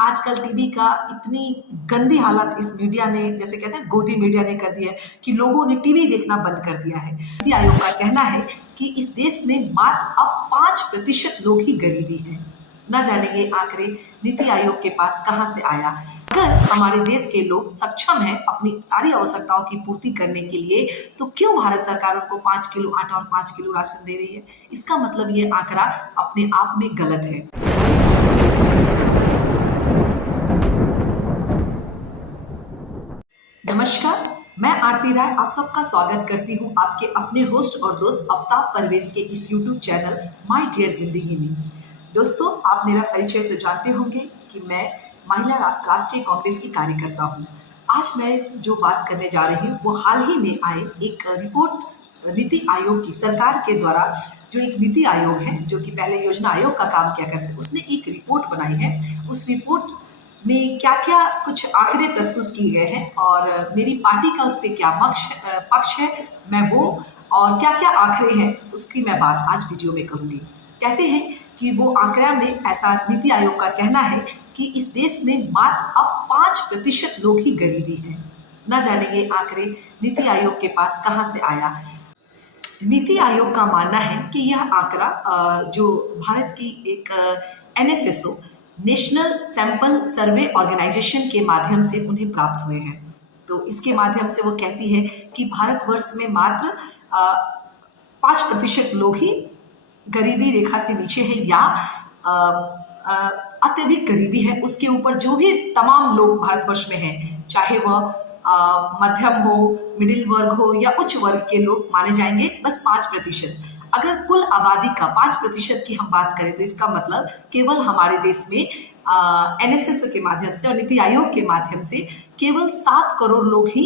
आजकल टीवी का इतनी गंदी हालत इस मीडिया ने, जैसे कहते हैं गोदी मीडिया ने कर दिया है कि लोगों ने टीवी देखना बंद कर दिया है। नीति आयोग का कहना है कि इस देश में मात्र अब 5% लोग ही गरीबी हैं। न जाने ये आंकड़े नीति आयोग के पास कहां से आया। अगर हमारे देश के लोग सक्षम हैं अपनी सारी आवश्यकताओं की पूर्ति करने के लिए, तो क्यों भारत सरकार उनको 5 किलो आटा और 5 किलो राशन दे रही है? इसका मतलब ये आंकड़ा अपने आप में गलत है। नमस्कार, मैं आरती राय आप सबका स्वागत करती हूँ आपके अपने होस्ट और दोस्त आफ्ताब परवेज के इस यूट्यूब चैनल माय डियर जिंदगी में। दोस्तों, आप मेरा परिचय तो जानते होंगे कि मैं महिला राष्ट्रीय कांग्रेस की कार्यकर्ता हूँ। आज मैं जो बात करने जा रही हूँ वो हाल ही में आए एक रिपोर्ट नीति आयोग की, सरकार के द्वारा जो एक नीति आयोग है जो कि पहले योजना आयोग का काम किया करते, उसने एक रिपोर्ट बनाई है। उस रिपोर्ट में क्या क्या कुछ आंकड़े प्रस्तुत किए गए हैं और मेरी पार्टी का उस पर क्या पक्ष है, मैं वो और क्या क्या आंकड़े हैं उसकी मैं बात आज वीडियो में करूंगी। कहते हैं कि वो आंकड़ा में ऐसा नीति आयोग का कहना है कि इस देश में मात्र अब 5% लोग ही गरीबी हैं। न जाने ये आंकड़े नीति आयोग के पास कहां से आया। नीति आयोग का मानना है कि यह आंकड़ा जो भारत की एक NSSO national sample survey organisation के माध्यम से उन्हें प्राप्त हुए हैं। तो इसके माध्यम से वो कहती है कि भारतवर्ष में मात्र 5% लोग ही गरीबी रेखा से नीचे हैं या अत्यधिक गरीबी है। उसके ऊपर जो भी तमाम लोग भारतवर्ष में हैं, चाहे वह मध्यम हो, मिडिल वर्ग हो या उच्च वर्ग के लोग माने जाएंगे, बस 5%। अगर कुल आबादी का 5% की हम बात करें तो इसका मतलब केवल हमारे देश में NSSO के माध्यम से और नीति आयोग के माध्यम से केवल 7 करोड़ लोग ही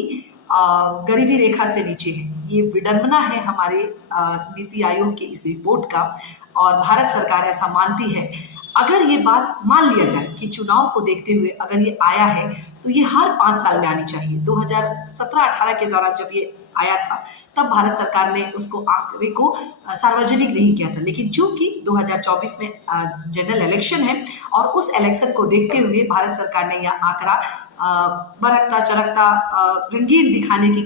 गरीबी रेखा से नीचे हैं। ये विडंबना है हमारे नीति आयोग के इस रिपोर्ट का और भारत सरकार ऐसा मानती है। अगर ये बात मान लिया जाए कि चुनाव को देखते हुए अगर ये आया है तो ये हर 5 साल में आनी चाहिए। 2017-18 के दौरान जब ये आया था तब भारत सरकार ने उसको आंकड़े को सार्वजनिक नहीं किया था, लेकिन चूंकि 2024 में जनरल इलेक्शन है और उस इलेक्शन को देखते हुए भारत सरकार ने यह आंकड़ा बरकता चरकता रंगीन दिखाने की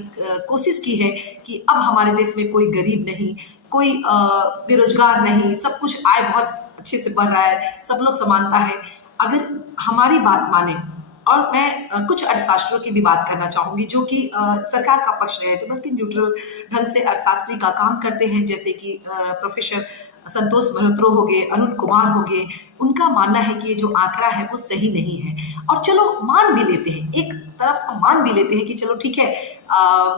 कोशिश की है कि अब हमारे देश में कोई गरीब नहीं, कोई बेरोजगार नहीं, सब कुछ आय बहुत अच्छे से बढ़ रहा है, सब लोग समानता है। अगर हमारी बात माने, और मैं कुछ अर्थशास्त्रियों की भी बात करना चाहूंगी जो कि सरकार का पक्ष नहीं है बल्कि न्यूट्रल ढंग से अर्थशास्त्री का काम करते हैं, जैसे कि प्रोफेसर संतोष मल्होत्रा हो गए, अरुण कुमार हो गए। उनका मानना है कि ये जो आंकड़ा है वो सही नहीं है। और चलो मान भी लेते हैं, एक तरफ हम मान भी लेते हैं कि चलो ठीक है,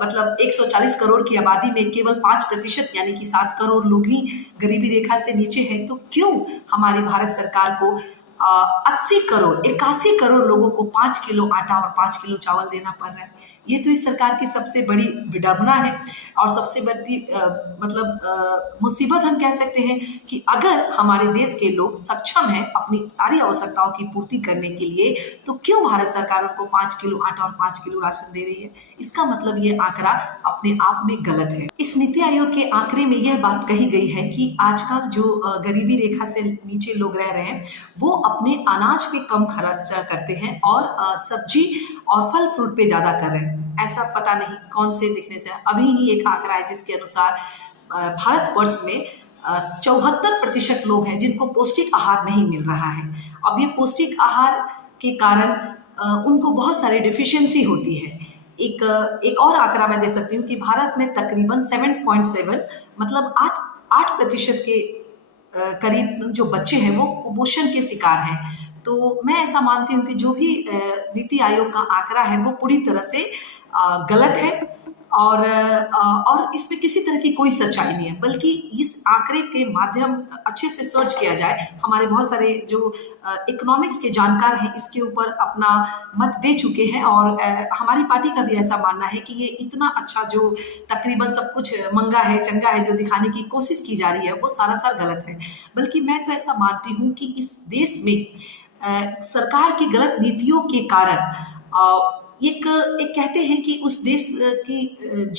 मतलब 140 करोड़ की आबादी में केवल 5% यानी कि 7 करोड़ लोग ही गरीबी रेखा से नीचे हैं, तो क्यों हमारी भारत सरकार को 81 करोड़ लोगों को 5 किलो आटा और 5 किलो चावल देना पड़ रहा है? ये तो इस सरकार की सबसे बड़ी विडंबना है और सबसे बड़ी मुसीबत हम कह सकते हैं कि अगर हमारे देश के लोग सक्षम हैं अपनी सारी आवश्यकताओं की पूर्ति करने के लिए, तो क्यों भारत सरकार उनको 5 किलो आटा और 5 किलो राशन दे रही है? इसका मतलब ये आंकड़ा अपने आप में गलत है। इस नीति आयोग के आंकड़े में यह बात कही गई है कि आजकल जो गरीबी रेखा से नीचे लोग रह रहे हैं वो अपने अनाज पे कम खर्चा करते हैं और सब्जी और फल फ्रूट पे ज्यादा कर रहे हैं। ऐसा पता नहीं कौन से दिखने से अभी ही एक आंकड़ा है जिसके अनुसार भारतवर्ष में 74% लोग हैं जिनको पौष्टिक आहार नहीं मिल रहा है। अब ये पौष्टिक आहार के कारण उनको बहुत सारी डिफिशियंसी होती है। एक और आंकड़ा मैं दे सकती हूँ कि भारत में तकरीबन 7.7 मतलब 8% के करीब जो बच्चे हैं वो कुपोषण के शिकार हैं। तो मैं ऐसा मानती हूँ कि जो भी नीति आयोग का आंकड़ा है वो पूरी तरह से गलत है और इसमें किसी तरह की कोई सच्चाई नहीं है, बल्कि इस आंकड़े के माध्यम अच्छे से सर्च किया जाए। हमारे बहुत सारे जो इकोनॉमिक्स के जानकार हैं इसके ऊपर अपना मत दे चुके हैं और हमारी पार्टी का भी ऐसा मानना है कि ये इतना अच्छा जो तकरीबन सब कुछ मंगा है चंगा है जो दिखाने की कोशिश की जा रही है वो सारा गलत है। बल्कि मैं तो ऐसा मानती हूँ कि इस देश में सरकार की गलत नीतियों के कारण एक कहते हैं कि उस देश की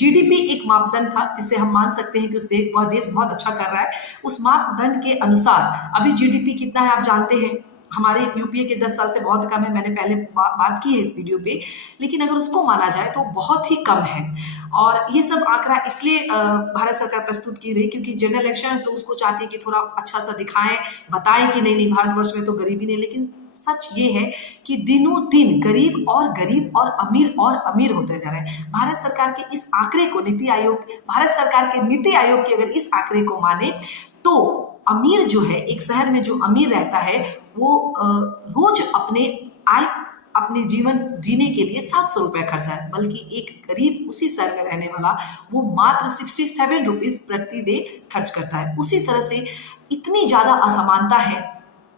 GDP एक मापदंड था जिससे हम मान सकते हैं कि वह देश बहुत अच्छा कर रहा है। उस मापदंड के अनुसार अभी GDP कितना है आप जानते हैं, हमारे यूपीए के 10 साल से बहुत कम है, मैंने पहले बात की है इस वीडियो पे, लेकिन अगर उसको माना जाए तो बहुत ही कम है। और ये सब आंकड़ा इसलिए भारत सरकार प्रस्तुत की रही क्योंकि जनरल इलेक्शन है तो उसको चाहती है कि थोड़ा अच्छा सा दिखाएं, बताएं कि नहीं नहीं भारतवर्ष में तो गरीबी नहीं। लेकिन सच ये है कि दिनों दिन गरीब और अमीर होते जा रहे हैं। भारत सरकार के इस आंकड़े को भारत सरकार के नीति आयोग की अगर इस आंकड़े को माने तो अमीर जो है, एक शहर में जो अमीर रहता है वो रोज अपने जीवन जीने के लिए 700 रुपए खर्चा है, बल्कि एक गरीब उसी शहर में रहने वाला वो मात्र 67 रुपीज प्रति डे खर्च करता है। उसी तरह से इतनी ज्यादा असमानता है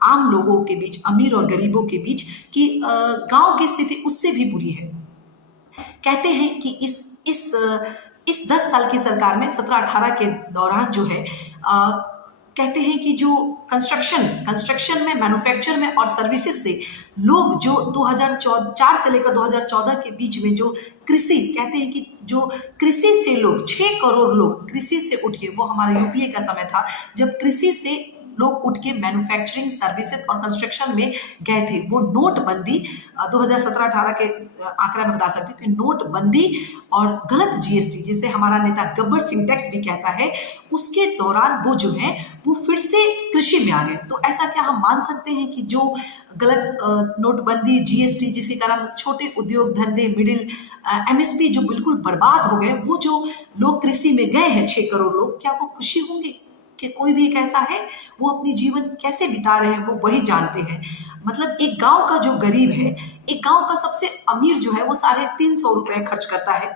आम लोगों के बीच, अमीर और गरीबों के बीच, कि गांव की स्थिति उससे भी बुरी है। कहते हैं कि इस 10 साल की सरकार में 17-18 के दौरान जो है कहते हैं कि जो कंस्ट्रक्शन में, मैन्युफैक्चर में और सर्विसेज से लोग जो 2004 से लेकर 2014 के बीच में जो कृषि, कहते हैं कि जो कृषि से लोग 6 करोड़ लोग कृषि से उठ के, वो हमारा यूपीए का समय था जब कृषि से लोग उठ के मैन्युफैक्चरिंग, सर्विसेज और कंस्ट्रक्शन में गए थे। वो नोटबंदी 2017-18 के आंकड़ा में बता सकते हैं कि नोटबंदी और गलत जीएसटी, जिसे हमारा नेता गब्बर सिंह टैक्स भी कहता है, उसके दौरान वो जो है वो फिर से कृषि में आ गए। तो ऐसा क्या हम मान सकते हैं कि जो गलत नोटबंदी, जीएसटी, जिसके कारण छोटे उद्योग धंधे, मिडिल एमएसपी जो बिल्कुल बर्बाद हो गए, वो जो लोग कृषि में गए हैं 6 करोड़ लोग, क्या वो खुशी होंगे? कि कोई भी एक ऐसा है, वो अपनी जीवन कैसे बिता रहे हैं वो वही जानते हैं। मतलब एक गांव का जो गरीब है, एक गांव का सबसे अमीर जो है वो 350 रुपए खर्च करता है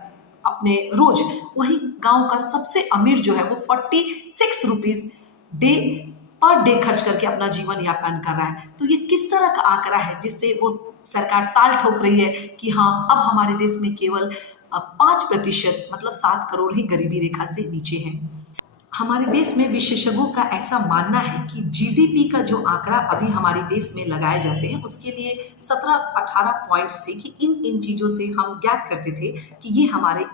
अपने रोज, वही गांव का सबसे अमीर जो है वो 46 रुपीज पर डे खर्च करके अपना जीवन यापन कर रहा है। तो ये किस तरह का आंकड़ा है जिससे वो सरकार ताल ठोक रही है कि हाँ, अब हमारे देश में केवल 5% मतलब 7 करोड़ ही गरीबी रेखा से नीचे है। हमारे देश में विशेषज्ञों का ऐसा मानना है कि जीडीपी का जो आंकड़ा अभी हमारे देश में लगाए जाते हैं उसके लिए 17-18 पॉइंट्स थे कि इन चीज़ों से हम ज्ञात करते थे कि ये हमारे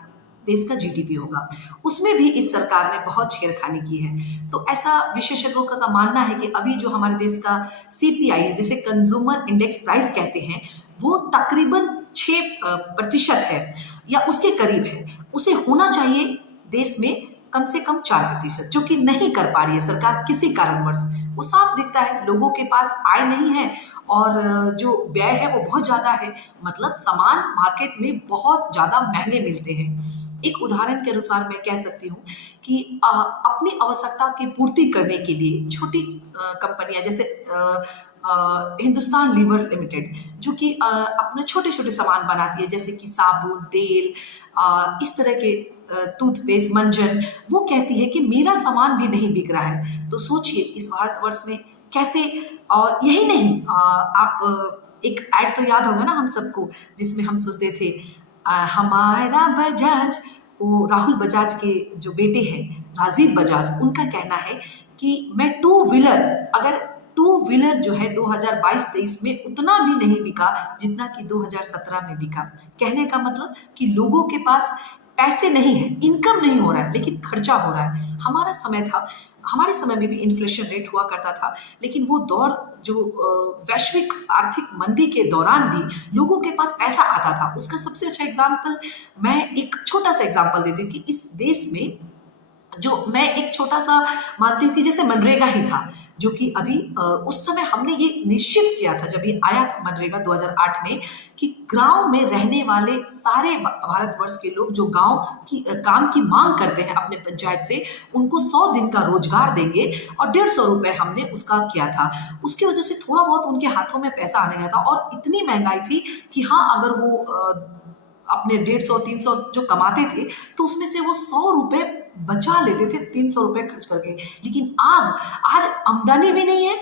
देश का जीडीपी होगा। उसमें भी इस सरकार ने बहुत छेड़खानी की है। तो ऐसा विशेषज्ञों का मानना है कि अभी जो हमारे देश का सीपीआई है, जिसे कंज्यूमर इंडेक्स प्राइस कहते हैं, वो तकरीबन 6% है या उसके करीब है। उसे होना चाहिए देश में कम से कम 4%, जो कि नहीं कर पा रही है सरकार किसी कारणवश। वो साफ दिखता है, लोगों के पास आय नहीं है और जो व्यय है वो बहुत ज्यादा है। मतलब सामान मार्केट में बहुत ज्यादा महंगे मिलते हैं। एक उदाहरण के अनुसार मैं कह सकती हूँ कि अपनी आवश्यकता की पूर्ति करने के लिए छोटी कंपनियां जैसे हिंदुस्तान लीवर लिमिटेड, जो कि अपने छोटे छोटे सामान बनाती है, जैसे कि साबुन, तेल, इस तरह के टूथपेस्ट, मंजन, वो कहती है कि मेरा सामान भी नहीं बिक रहा है। तो सोचिए इस भारतवर्ष में कैसे। और यही नहीं, आप एक ऐड तो याद होगा ना हम सबको, जिसमें हम सुनते थे हमारा बजाज, वो राहुल बजाज के जो बेटे हैं राजीव बजाज, उनका कहना है कि मैं टू व्हीलर जो है 2022-23 में उतना भी नहीं बिका जितना कि 2017 में बिका। कहने का मतलब कि लोगों के पास पैसे नहीं है, इनकम नहीं हो रहा है, लेकिन खर्चा हो रहा है। हमारा समय था, हमारे समय में भी इन्फ्लेशन रेट हुआ करता था, लेकिन वो दौर जो वैश्विक आर्थिक मंदी के दौरान भी लोगों के पास पैसा आता था। उसका सबसे अच्छा एग्जाम्पल मैं एक छोटा सा एग्जाम्पल देती हूँ कि इस देश में जो मैं एक छोटा सा मानती हूँ कि जैसे मनरेगा ही था, जो कि अभी उस समय हमने ये निश्चित किया था जब ये आया था मनरेगा 2008 में, कि गांव में रहने वाले सारे भारतवर्ष के लोग जो गांव की काम की मांग करते हैं अपने पंचायत से, उनको 100 दिन का रोजगार देंगे और 150 रुपए हमने उसका किया था। उसकी वजह से थोड़ा बहुत उनके हाथों में पैसा आने लगा था और इतनी महंगाई थी कि हाँ, अगर वो अपने 150-300 जो कमाते थे तो उसमें से वो 100 रुपए बचा लेते थे 300 रुपए खर्च करके। लेकिन आज आमदनी भी नहीं है।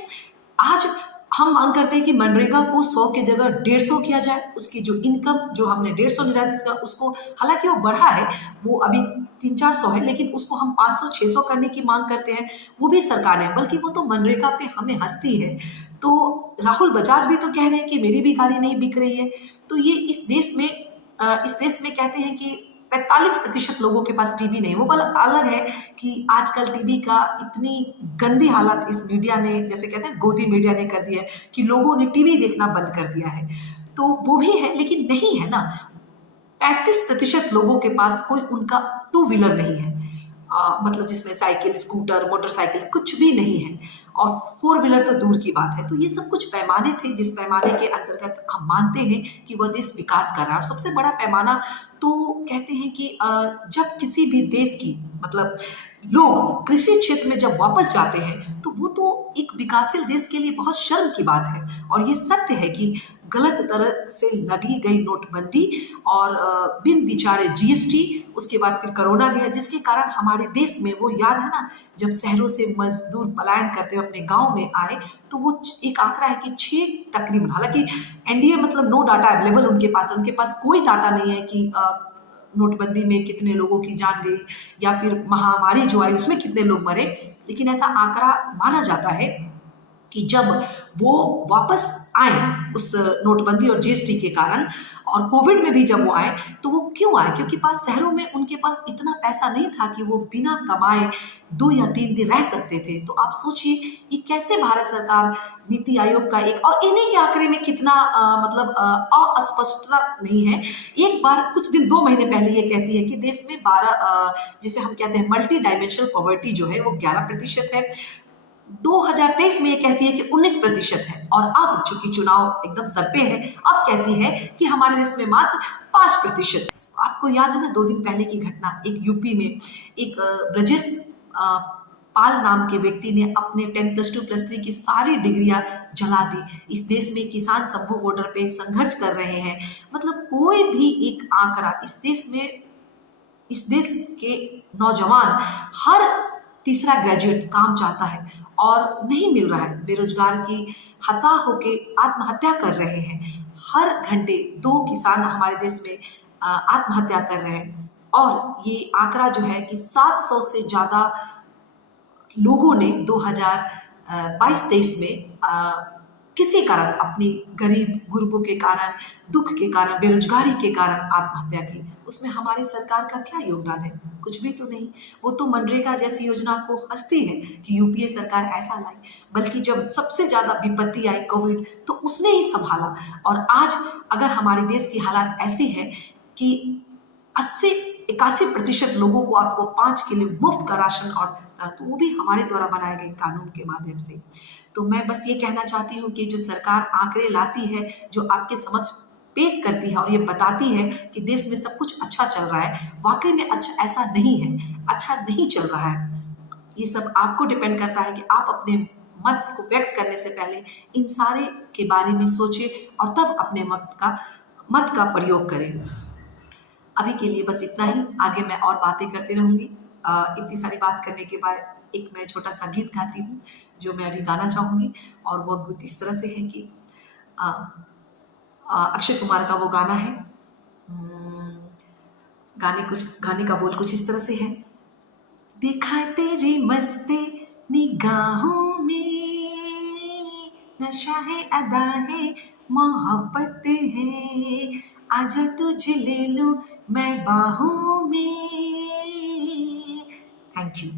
आज हम मांग करते हैं कि मनरेगा को 100 की जगह 150 किया जाए। उसकी जो इनकम जो हमने 150 निर्धारित किया उसको, हालांकि वो बढ़ा है, वो अभी 300-400 है, लेकिन उसको हम 500-600 करने की मांग करते हैं। वो भी सरकार ने, बल्कि वो तो मनरेगा पे हमें हंसती है। तो राहुल बजाज भी तो कह रहे हैं कि मेरी भी गाड़ी नहीं बिक रही है। तो ये इस देश में कहते हैं कि 45% लोगों के पास टीवी नहीं। वो बात अलग है कि आजकल टीवी का इतनी गंदी हालत इस मीडिया ने, जैसे कहते हैं गोदी मीडिया ने कर दिया है कि लोगों ने टीवी देखना बंद कर दिया है। तो वो भी है, लेकिन नहीं है ना, 35% लोगों के पास कोई उनका टू व्हीलर नहीं है, मतलब जिसमें साइकिल, स्कूटर, मोटरसाइकिल कुछ भी नहीं है, और फोर व्हीलर तो दूर की बात है। तो ये सब कुछ पैमाने थे जिस पैमाने के अंतर्गत हम मानते हैं कि वह देश विकास कर रहा है। और सबसे बड़ा पैमाना तो कहते हैं कि जब किसी भी देश की, मतलब लोग कृषि क्षेत्र में जब वापस जाते हैं तो वो तो एक विकासशील देश के लिए बहुत शर्म की बात है। और ये सत्य है कि गलत तरह से लगी गई नोटबंदी और बिन विचारे जीएसटी, उसके बाद फिर कोरोना भी है, जिसके कारण हमारे देश में वो याद है ना, जब शहरों से मजदूर पलायन करते हुए अपने गांव में आए तो वो एक आंकड़ा है कि 6 तकरीबन, हालांकि एनडीए मतलब नो डाटा अवेलेबल उनके पास कोई डाटा नहीं है कि नोटबंदी में कितने लोगों की जान गई या फिर महामारी जो आई उसमें कितने लोग मरे, लेकिन ऐसा आंकड़ा माना जाता है कि जब वो वापस आए उस नोटबंदी और जीएसटी के कारण, और कोविड में भी जब वो आए, तो वो क्यों आए? क्योंकि शहरों में उनके पास इतना पैसा नहीं था कि वो बिना कमाए 2 या 3 दिन रह सकते थे। तो आप सोचिए ये कैसे भारत सरकार, नीति आयोग का एक, और इन्हीं के आंकड़े में कितना मतलब अस्पष्टता नहीं है। एक बार कुछ दिन 2 महीने पहले ये कहती है कि देश में 12 जिसे हम कहते हैं मल्टी डायमेंशनल पॉवर्टी जो है वो 11% है। 2023 में ये कहती है कि 19% है, और अब चूंकि चुनाव एकदम सर पे है, अब कहती है कि हमारे देश में मात्र 5%। आपको याद है ना 2 दिन पहले की घटना, एक यूपी में एक ब्रजेश पाल नाम के व्यक्ति ने अपने 10+2+3 की सारी डिग्रियां जला दी। इस देश में किसान समूह बॉर्डर पे संघर्ष कर रहे हैं। मतलब कोई भी एक आंकड़ा इस देश के नौजवान, हर तीसरा ग्रेजुएट काम चाहता है और नहीं मिल रहा है। बेरोजगार की हताश होके आत्महत्या कर रहे हैं। हर घंटे 2 किसान हमारे देश में आत्महत्या कर रहे हैं। और ये आंकड़ा जो है कि 700 से ज़्यादा लोगों ने 2022-23 में किसी कारण, अपनी गरीब गुरबों के कारण, दुख के कारण, बेरोजगारी के कारण आत्महत्या की। उसमें हमारी सरकार का क्या योगदान है? कुछ भी तो नहीं। वो तो मनरेगा जैसी योजना को हंसती है कि यूपीए सरकार ऐसा लाई, बल्कि जब सबसे ज्यादा विपत्ति आई कोविड तो उसने ही संभाला। और आज अगर हमारे देश की हालात ऐसी है कि 81% लोगों को आपको 5 किलो मुफ्त का राशन, और तो वो भी हमारे द्वारा बनाए गए कानून के माध्यम से। तो मैं बस ये कहना चाहती हूँ कि जो सरकार आंकड़े लाती है, जो आपके समक्ष पेश करती है और ये बताती है कि देश में सब कुछ अच्छा चल रहा है, वाकई में अच्छा ऐसा नहीं है, अच्छा नहीं चल रहा है। ये सब आपको डिपेंड करता है कि आप अपने मत को व्यक्त करने से पहले इन सारे के बारे में सोचें और तब अपने मत का प्रयोग करें। अभी के लिए बस इतना ही, आगे मैं और बातें करती रहूंगी। इतनी सारी बात करने के बाद एक मैं छोटा सा गीत गाती हूँ जो मैं अभी गाना चाहूँगी, और वो गीत इस तरह से है कि अक्षय कुमार का वो गाना है। गाने का बोल कुछ इस तरह से है। देखा है तेरी मस्ती निगाहों में, नशा है अदा है मोहब्बत है, आजा तुझे ले लूं मैं बाहों में। Thank you.